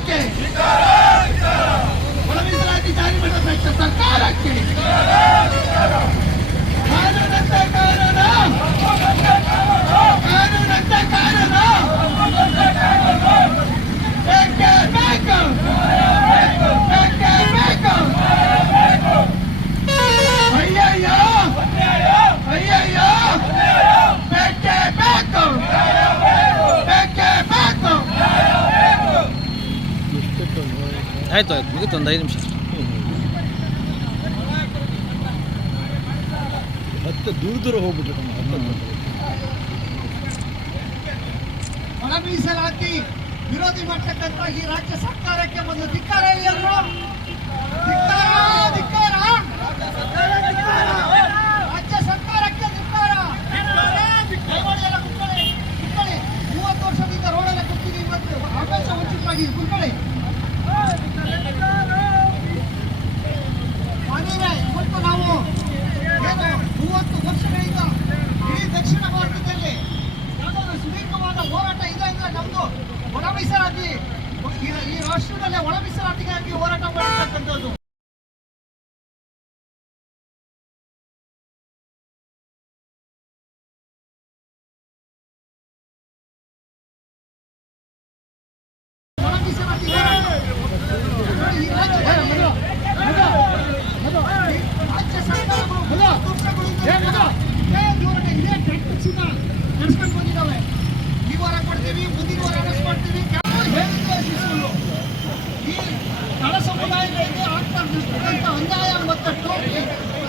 ಸರ್ಕಾರಕ್ಕೆ ಒಳ ಮೀಸಲಾತಿ ಜಾರಿ ಮಾಡಿದ ಭ್ರಷ್ಟ ಸರ್ಕಾರಕ್ಕೆ ಕಾನೂನಂತೆ ಕಾನೂನು ಕಾನೂನಂತೆ ಕಾನೂನು ಬೇಕೇ ಬೇಕು ಬೇಕೇ ಬೇಕು. ಅಯ್ಯಯ್ಯೋ ಅಯ್ಯಯ್ಯೋ ಬೇಕೇ ಬೇಕು ಬೇಕೇ ಬೇಕು. ಆಯ್ತು ಆಯ್ತು ಮುಗಿತು, ಒಂದು 5 ನಿಮಿಷ. ಮತ್ತೆ ದೂರ ಹೋಗ್ಬಿಟ್ಟು ಒಳ ಮೀಸಲಾತಿ ವಿರೋಧಿ ಮಾಡ್ತಕ್ಕಂಥ ಈ ರಾಜ್ಯ ಸರ್ಕಾರಕ್ಕೆ ಒಂದು ಧಿಕ್ಕಾರ ಎಲ್ಲರೂ ಧಿಕ್ಕಾರ ಧಿಕ್ಕಾರ ರಾಜ್ಯ ಸರ್ಕಾರಕ್ಕೆ ಧಿಕ್ಕಾರ. ದಯಮಾಡಿ ಎಲ್ಲ ಕುತ್ಕೊಳ್ಳಿ ಕುತ್ಕೊಳ್ಳಿ. 30 ವರ್ಷದಿಂದ ರೋಡಲ್ಲೇ ಕೂತಿದ್ದೀವಿ, ಇವತ್ತು ಅವಕಾಶ ವಂಚಿತವಾಗಿ ಕುತ್ಕೊಳ್ಳಿ. ಮನೆಯೇ ಇವತ್ತು ನಾವು ಏನು 30 ವರ್ಷಗಳಿಂದ ಇಡೀ ದಕ್ಷಿಣ ಭಾರತದಲ್ಲಿ ಯಾವುದಾದ್ರು ಸುದೀರ್ಘವಾದ ಹೋರಾಟ ಇದೆ ಅಂದ್ರೆ ನಮ್ದು ಒಳ ಮೀಸಲಾತಿ. ಈ ರಾಷ್ಟ್ರದಲ್ಲೇ ಒಳ ಮೀಸಲಾತಿಗಾಗಿ ಹೋರಾಟ ಮಾಡಿರ್ತಕ್ಕಂಥದ್ದು. ಒಳ ಮೀಸಲಾತಿ ಈ ರಾಜ್ಯದಲ್ಲಿ ರಾಜ್ಯ ಸರ್ಕಾರಗಳು 30 ವರ್ಷಗಳಿಂದ ಇದೇ ಧೋರಣೆ ಇದೇ ಟ್ಯಾಕ್ಟಿಕ್ಸ್ನ ನಡೆಸ್ಕೊಂಡು ಬಂದಿದ್ದಾವೆ. ಈ ವಾರ ಕೊಡ್ತೀವಿ, ಮುಂದಿನ ವಾರ ಅರೆಸ್ಟ್ ಮಾಡ್ತೀವಿ. ಹೇಳಿದ್ರೆ ಶಿಕ್ಷಕರು ಈ ತಳ ಸಮುದಾಯಗಳಿಗೆ ಆಗ್ತಕ್ಕಂಥ ಅನ್ಯಾಯ ಮತ್ತು ಟೋಪಿ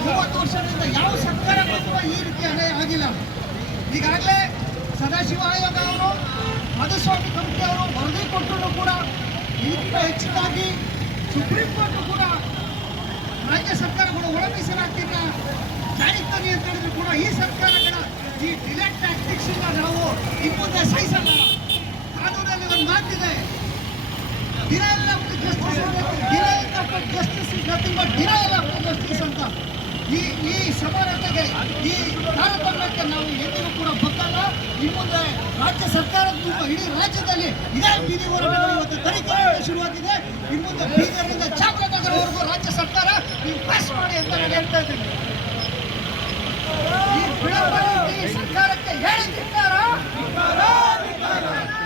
30 ವರ್ಷದಿಂದ ಯಾವ ಸರ್ಕಾರ ಬಂದರೂ ಈ ರೀತಿ ಅನ್ಯಾಯ ಆಗಿಲ್ಲ. ಈಗಾಗಲೇ ಸದಾಶಿವ ಆಯೋಗ ಅವರು, ಮಧುಸ್ವಾಮಿ ಕಮಿಟಿ ಅವರು ವರದಿ ಕೊಟ್ಟರು ಕೂಡ ಇದಕ್ಕಿಂತ ಹೆಚ್ಚಿನಾಗಿ ಸುಪ್ರೀಂ ಕೋರ್ಟ್ ಕೂಡ ರಾಜ್ಯ ಸರ್ಕಾರಗಳು ಒಳ ಮೀಸಲಾತಿನ ಜಾರಿಗೆ ತನ್ನಿ ಅಂತ ಹೇಳಿದ್ರು ಕೂಡ ಈ ಸರ್ಕಾರಗಳ ಈ ಡಿಲೇ ಟ್ಯಾಕ್ಟಿಕ್ಸ್ ನಾವು ಇನ್ಮುಂದೆ ಸಹಿಸಲ್ಲ. ಕಾನೂನಲ್ಲಿ ಒಂದು ಮಾತಿದೆ, denial of justice is nothing but denial of justice ಅಂತ. ಈ ಸಮಾನತೆಗೆ ಈ ತಾರತಮ್ಯಕ್ಕೆ ನಾವು ಎಂದಿಗೂ ಕೂಡ ಬಗ್ಗಲ್ಲ. ಇನ್ಮುಂದೆ ರಾಜ್ಯ ಸರ್ಕಾರದ ಇಡೀ ರಾಜ್ಯದಲ್ಲಿ ಇದೇ ಬೀದಿ ಹೋರಾಟಗಳು ಇವತ್ತು ತನಿಖೆ ಶುರುವಾಗಿದೆ. ಇನ್ಮುಂದೆ ಬೀದರ್ನಿಂದ ಚಾಮರಾಜನಗರವರೆಗೂ ರಾಜ್ಯ ಸರ್ಕಾರ ನೀವು ಪಾಸ್ ಮಾಡಿ ಅಂತ ನಾನು ಹೇಳ್ತಾ ಇದ್ದೀನಿ. ಈ ವಿಳಂಬನೆ ಈ ಸರ್ಕಾರಕ್ಕೆ ಹೇಳಿದಿದ್ದಾರ,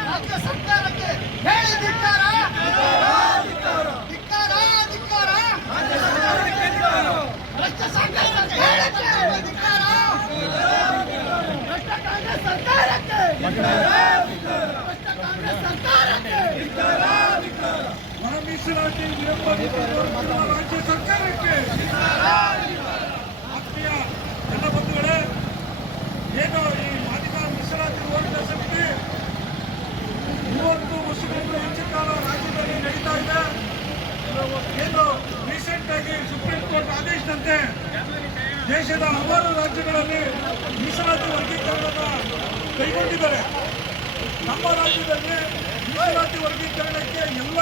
ರಾಜ್ಯ ಸರ್ಕಾರಕ್ಕೆ ಹೇಳಿದಿದ್ದಾರ, ಧಿಕ್ಕಾರ ಧಿಕ್ಕಾರ, ರಾಜ್ಯ ಸರ್ಕಾರಕ್ಕೆ ಹೇಳಿದಿದ್ದಾರ, ಭ್ರಷ್ಟ ಕಾಂಗ್ರೆಸ್ ಸರ್ಕಾರಕ್ಕೆ, ಭ್ರಷ್ಟ ಕಾಂಗ್ರೆಸ್ ಸರ್ಕಾರಕ್ಕೆ ಒಳ ಮೀಸಲಾತಿ ರಾಜ್ಯ ಸರ್ಕಾರಕ್ಕೆ. ಆತ್ಮೀಯ ಎಲ್ಲ ಬಂಧುಗಳೇ, ಏನು ಈ ಮಾದಿಗ ಮೀಸಲಾತಿ ಹೋರಾಟ ಸಮಿತಿ 30 ವರ್ಷಗಳಿಂದ ಹೆಚ್ಚು ಕಾಲ ರಾಜ್ಯದಲ್ಲಿ ನಡೀತಾ ಇದೆ. ಏನು ರೀಸೆಂಟ್ ಆಗಿ ಸುಪ್ರೀಂ ಕೋರ್ಟ್ ಆದೇಶದಂತೆ ದೇಶದ ಹಲವಾರು ರಾಜ್ಯಗಳಲ್ಲಿ ಮೀಸಲಾತಿ ವರ್ಗೀಕರಣದ ಕೈಗೊಂಡಿದ್ದಾರೆ. ನಮ್ಮ ರಾಜ್ಯದಲ್ಲಿ ಮೀಸಲಾತಿ ವರ್ಗೀಕರಣಕ್ಕೆ ಎಲ್ಲ